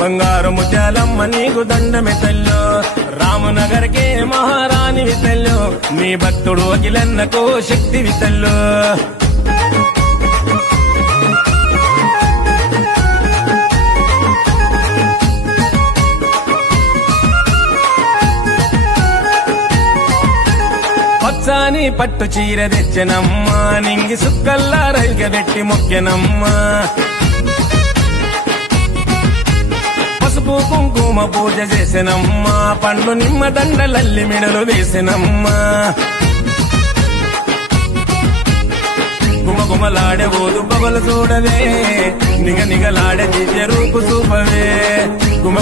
బంగారు ముత్యాలమ్మ నీకు దండమే తల్లు రామనగర్కే మహారాణివి తల్లు నీ భక్తుడు అఖిలన్నకు శక్తివి తల్లు పచ్చాని పట్టు చీర తెచ్చనమ్మా నింగి సుక్కల్లా రైగబెట్టి మొక్కెనమ్మా పసుపు కుంకుమ పూజ చేసినమ్మా పండ్లు నిమ్మ దండలల్లి మెడలు వేసినమ్మా గుమగుమలాడే ఓదు పగలు చూడవే నిగ నిగలాడే దివ్య రూపు చూపవే గుమ